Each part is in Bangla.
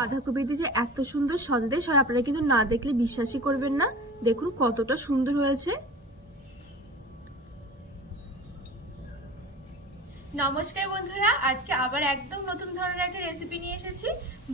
বাঁধাকপি দিয়ে যে এত সুন্দর সন্দেশ হয়, আপনারা কিন্তু না দেখলে বিশ্বাসই করবেন না। দেখুন কতটা সুন্দর হয়েছে। নমস্কার বন্ধুরা, আজকে আবার একদম নতুন ধরনের একটা রেসিপি নিয়ে এসেছি।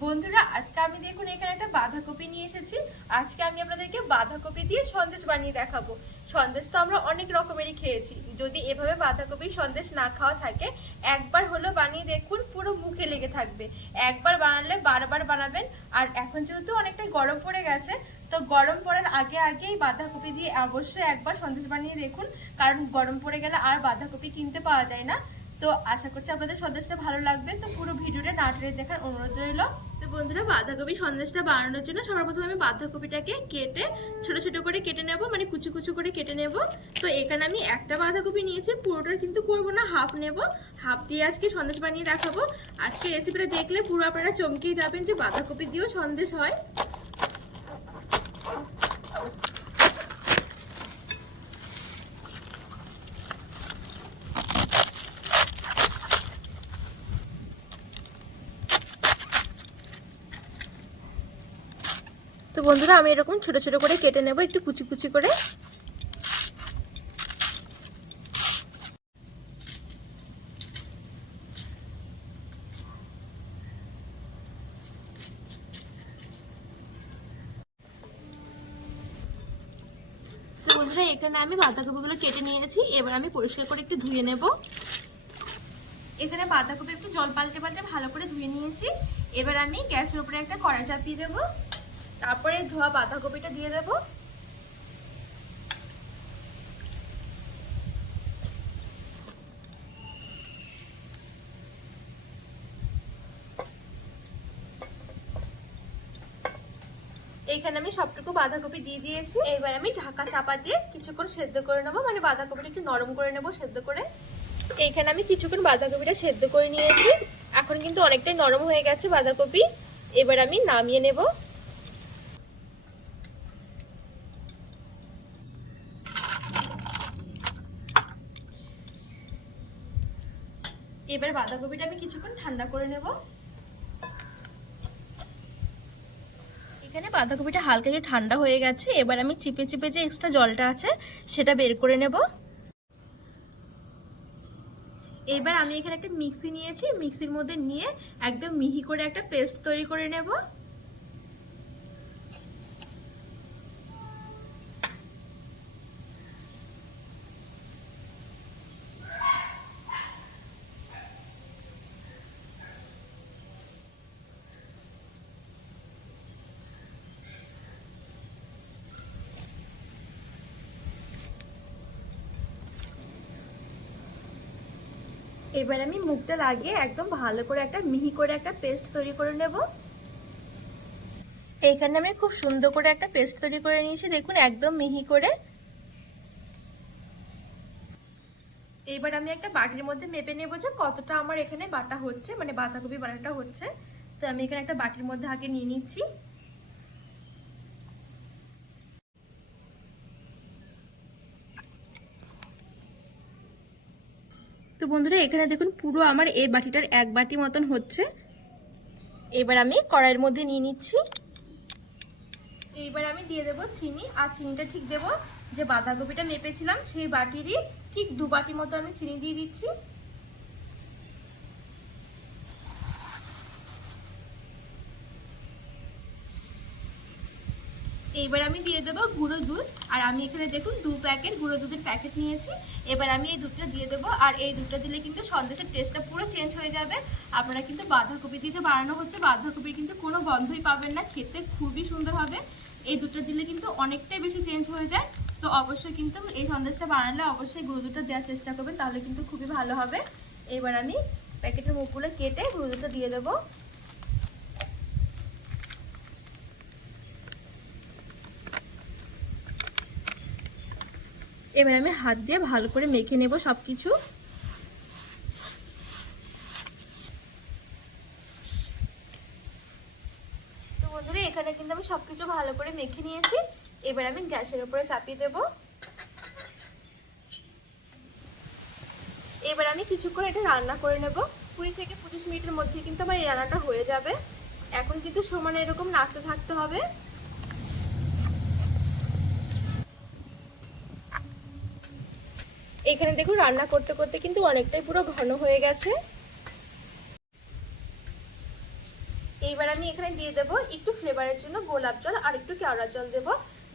বন্ধুরা, আজকে আমি দেখুন, এখানে একটা বাঁধাকপি নিয়ে এসেছি। আজকে আমি আপনাদেরকে বাঁধাকপি দিয়ে সন্দেশ বানিয়ে দেখাবো। সন্দেশ তো আমরা অনেক রকমেরই খেয়েছি। যদি এভাবে বাঁধাকপি সন্দেশ না খাওয়া থাকে, একবার হলো বানিয়ে দেখুন, পুরো মুখে লেগে থাকবে। একবার বানালে বারবার বানাবেন। আর এখন যেহেতু অনেকটাই গরম পড়ে গেছে, তো গরম পড়ার আগে আগেই বাঁধাকপি দিয়ে অবশ্যই একবার সন্দেশ বানিয়ে দেখুন। কারণ গরম পড়ে গেলে আর বাঁধাকপি কিনতে পাওয়া যায় না। তো আশা করছি আপনাদের সন্দেশটা ভালো লাগবে। তো পুরো ভিডিওটা না টেনে দেখার অনুরোধ রইল। তো বন্ধুরা, বাঁধাকপি সন্দেশটা বানানোর জন্য সবার প্রথমে আমি বাঁধাকপিটাকে কেটে, ছোট ছোট করে কেটে নেব মানে কুচু কুচু করে কেটে নেব। তো এখানে আমি একটা বাঁধাকপি নিয়েছি পুরোটা কিন্তু করব না, হাফ নেব। হাফ দিয়ে আজকে সন্দেশ বানিয়ে দেখাবো। আজকে রেসিপিটা দেখলে পুরো আপনারা চমকেই যাবেন যে বাঁধাকপি দিয়েও সন্দেশ হয়। তো বন্ধুরা, আমি এরকম ছোট ছোট করে কেটে নেব, একটু কুচি কুচি করে। বন্ধুরা, এখানে আমি বাঁধাকপিগুলো কেটে নিয়েছি এবার আমি পরিষ্কার করে একটু ধুয়ে নেব। এখানে বাঁধাকপি একটু জল পাল্টে পাল্টে ভালো করে ধুয়ে নিয়েছি। এবার আমি গ্যাসের উপরে একটা কড়াই চাপিয়ে দেবো। তারপরে ধোয়া বাঁধাকপিটা দিয়ে দেবো। এইখানে আমি সবটুকু বাঁধাকপি দিয়ে দিয়েছি। এবার আমি ঢাকা চাপা দিয়ে কিছুক্ষণ সেদ্ধ করে নেব। মানে বাঁধাকপিটা একটু নরম করে নেব সেদ্ধ করে। এইখানে আমি কিছুক্ষণ বাঁধাকপিটা সেদ্ধ করে নিয়েছি। এখন কিন্তু অনেকটাই নরম হয়ে গেছে বাঁধাকপি। এবার আমি নামিয়ে নেব। এবার বাঁধাকপিটা আমি কিছুক্ষণ ঠান্ডা করে নেব। এখানে বাঁধাকপিটা হালকা একটু ঠান্ডা হয়ে গেছে, এবার আমি চিপে চিপে যে এক্সট্রা জলটা আছে, সেটা বের করে নেব। এবার আমি এখানে একটা মিক্সি নিয়েছি, মিক্সির মধ্যে নিয়ে একদম মিহি করে একটা পেস্ট তৈরি করে নেব। এবার আমি মুখটা লাগিয়ে একদম ভালো করে একটা মিহি করে একটা পেস্ট তৈরি করে নেব। এইখানে আমি খুব সুন্দর করে একটা পেস্ট তৈরি করে নিয়েছি, দেখুন একদম মিহি করে। এবার আমি একটা বাটির মধ্যে মেপে নেব যে কতটা আমার এখানে বাটা হচ্ছে মানে বাঁধাকপি বাটাটা হচ্ছে। তো আমি এখানে একটা বাটির মধ্যে আগে নিয়ে নিচ্ছি। বন্ধুরা, এখানে দেখুন পুরো আমার এই বাটিটার এক বাটি মতন হচ্ছে। এবার আমি কড়াইয়ের মধ্যে নিয়ে নিচ্ছি। এইবার আমি দিয়ে দেবো চিনি, আর চিনিটা ঠিক দেব যে বাঁধাকপিটা মেপেছিলাম, সেই বাটিরই ঠিক দু বাটি মতো আমি চিনি দিয়ে দিচ্ছি। এইবার আমি দিয়ে দেবো গুঁড়ো দুধ। আর আমি এখানে দেখুন দু প্যাকেট গুঁড়ো দুধের প্যাকেট নিয়েছি। এবার আমি এই দুধটা দিয়ে দেবো। আর এই দুধটা দিলে কিন্তু সন্দেশের টেস্টটা পুরো চেঞ্জ হয়ে যাবে। আপনারা কিন্তু বাঁধাকপি দিয়ে যে বানানো হচ্ছে, বাঁধাকপির কিন্তু কোনো গন্ধই পাবেন না। খেতে খুবই সুন্দর হবে। এই দুধটা দিলে কিন্তু অনেকটাই বেশি চেঞ্জ হয়ে যায়। তো অবশ্যই কিন্তু এই সন্দেশটা বানালে অবশ্যই গুঁড়ো দুধটা দেওয়ার চেষ্টা করবেন, তাহলে কিন্তু খুবই ভালো হবে। এবার আমি প্যাকেটের মুখগুলো কেটে গুঁড়ো দুধটা দিয়ে দেবো। এবার আমি হাত দিয়ে ভালো করে মেখে নেব সব কিছু তো বন্ধুরা, এখানে কিন্তু আমি সবকিছু ভালো করে মেখে নিয়েছি। এবার আমি গ্যাসের উপরে চাপিয়ে দেব। এবার আমি কিছুক্ষণ এটা রান্না করে নেব। কুড়ি থেকে পঁচিশ মিনিটের মধ্যে কিন্তু আমার এই রান্নাটা হয়ে যাবে। এখন কিন্তু সমানে এরকম নাড়তে থাকতে হবে। এখানে দেখুন রান্না করতে করতে কিন্তু অনেকটাই পুরো ঘন হয়ে গেছে। এইবার আমি এখানে দিয়ে দেব একটু ফ্লেভারের জন্য গোলাপ জল আর একটু কেওড়া জল দেব।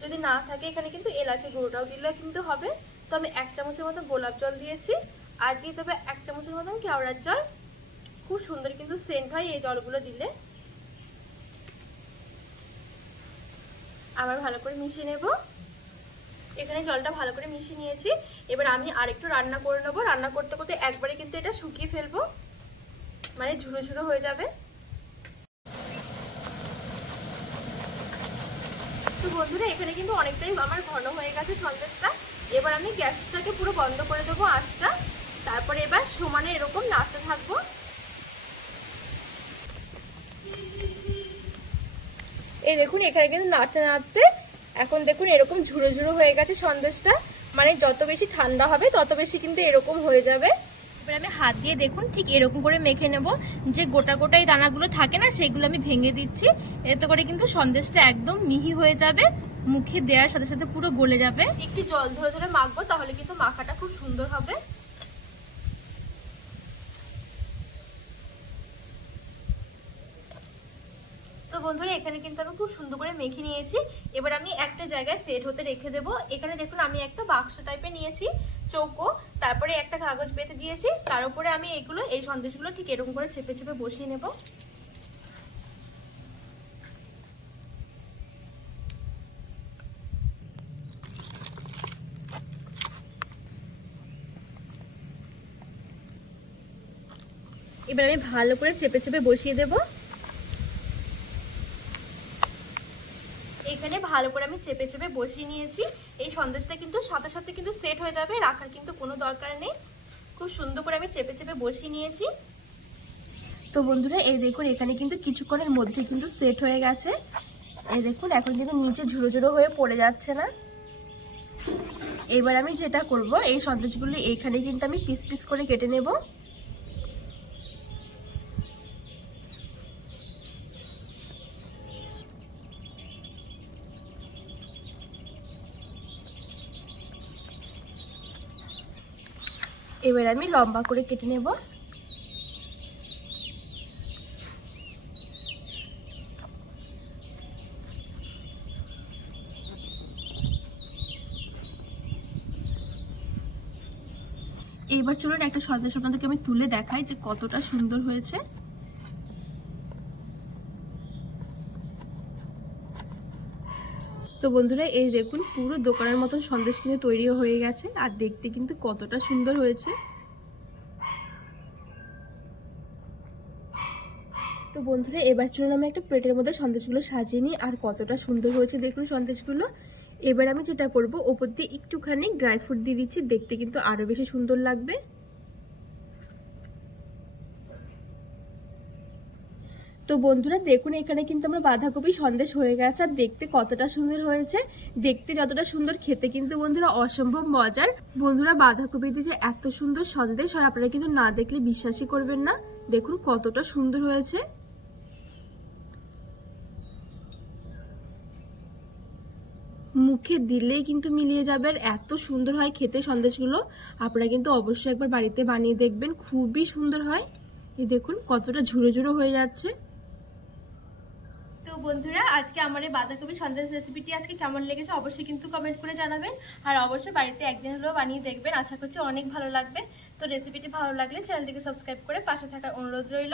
যদি না থাকে এখানে কিন্তু এলাচের গুঁড়োটাও দিলে কিন্তু হবে। তো আমি এক চামচের মতো গোলাপ জল দিয়েছি আর দিয়ে দেবো এক চামচের মতন কেওড়ার জল। খুব সুন্দর কিন্তু সেন্ট হয় এই জলগুলো দিলে। আবার ভালো করে মিশিয়ে নেব। এখানে জলটা ভালো করে মিশিয়ে নিয়েছি। এবার আমি আরেকটু রান্না করে নেব। রান্না করতে করতে একবারে কিন্তু এটা শুকিয়ে ফেলব। মানে ঝুড়ো ঝুড়ো হয়ে যাবে। তো বন্ধুরা, এখানে কিন্তু অনেকটাই আমার ঘন হয়ে গেছে সন্দেশটা। এবার আমি গ্যাসটাকে পুরো বন্ধ করে দেবো আঁচটা। তারপরে এবার সমানে এরকম নাড়তে থাকব। এই দেখুন, এখানে কিন্তু নাড়তে নাড়তে এখন দেখুন, এরকম ঝুড়ো ঝুড়ো হয়ে গেছে সন্দেশটা। মানে যত বেশি ঠান্ডা হবে, তত বেশি কিন্তু এরকম হয়ে যাবে। এবার আমি হাত দিয়ে দেখুন, ঠিক এরকম করে মেখে নেব। যে গোটা গোটাই দানাগুলো থাকে না সেগুলো আমি ভেঙে দিচ্ছি। এতে করে কিন্তু সন্দেশটা একদম মিহি হয়ে যাবে। মুখে দেওয়ার সাথে সাথে পুরো গলে যাবে। একটু জল ধরে ধরে মাখবো, তাহলে কিন্তু মাখাটা খুব সুন্দর হবে। বন্ধুরা, এখানে কিন্তু আমি খুব সুন্দর করে মেখে নিয়েছি। এবার আমি একটা জায়গায় সেট হতে রেখে দেব। এখানে দেখুন, আমি একটা বাক্স টাইপের নিয়েছি, চৌকো, তারপরে একটা কাগজ পেতে দিয়েছি। তার উপরে আমি এগুলো, এই সন্দেশগুলো ঠিক এরকম করে চেপে চেপে বসিয়ে নেব। এবার আমি ভালো করে চেপে চেপে বসিয়ে দেবো এখানে ভালো করে আমি চেপে চেপে বসিয়ে নিয়েছি। এই সন্দেশটা কিন্তু সাথে সাথে কিন্তু সেট হয়ে যাবে, রাখার কিন্তু কোনো দরকার নেই। খুব সুন্দর করে আমি চেপে চেপে বসিয়ে নিয়েছি। তো বন্ধুরা, এই দেখুন, এখানে কিন্তু কিছুক্ষণের মধ্যে কিন্তু সেট হয়ে গেছে। এই দেখুন, এখন কিন্তু নিচে ঝুড়ো ঝুড়ো হয়ে পড়ে যাচ্ছে না। এবার আমি যেটা করব, এই সন্দেশগুলো এইখানে কিন্তু আমি পিস পিস করে কেটে নেব। এবার আমি লম্বা করে কেটে নেব। এবার চলুন একটা সন্দেশ আপনাদেরকে আমি তুলে দেখাই যে কতটা সুন্দর হয়েছে। তো বন্ধুরা, এই দেখুন, পুরো দোকানের মতন সন্দেশ কিনে তৈরি হয়ে গেছে, আর দেখতে কিন্তু কতটা সুন্দর হয়েছে। তো বন্ধুরা, এবার চলুন আমি একটা প্লেটের মধ্যে সন্দেশগুলো সাজিয়ে নিই, আর কতটা সুন্দর হয়েছে দেখুন সন্দেশগুলো। এবার আমি যেটা করব, ওপর দিয়ে একটুখানি ড্রাই ফ্রুট দিয়ে দিচ্ছি, দেখতে কিন্তু আরও বেশি সুন্দর লাগবে। তো বন্ধুরা, দেখুন এখানে কিন্তু আমার বাঁধাকপি সন্দেশ হয়ে গেছে আর দেখতে কতটা সুন্দর হয়েছে। দেখতে যতটা সুন্দর, খেতে কিন্তু বন্ধুরা অসম্ভব মজার। বন্ধুরা, বাঁধাকপিতে যে এত সুন্দর সন্দেশ হয়, আপনারা কিন্তু না দেখলে বিশ্বাসই করবেন না। দেখুন কতটা সুন্দর হয়েছে। মুখে দিলেই কিন্তু মিলিয়ে যাবে আর এত সুন্দর হয় খেতে সন্দেশগুলো। আপনারা কিন্তু অবশ্যই একবার বাড়িতে বানিয়ে দেখবেন, খুবই সুন্দর হয়। এই দেখুন কতটা ঝুড়ো ঝুড়ো হয়ে যাচ্ছে। তো বন্ধুরা, আজকে আমার এই বাঁধাকপি সন্দেশ রেসিপিটি আজকে কেমন লেগেছে অবশ্যই কিন্তু কমেন্ট করে জানাবেন। আর অবশ্যই বাড়িতে একদিন হলেও বানিয়ে দেখবেন। আশা করছি অনেক ভালো লাগবে। তো রেসিপিটি ভালো লাগলে চ্যানেলটিকে সাবস্ক্রাইব করে পাশে থাকার অনুরোধ রইল।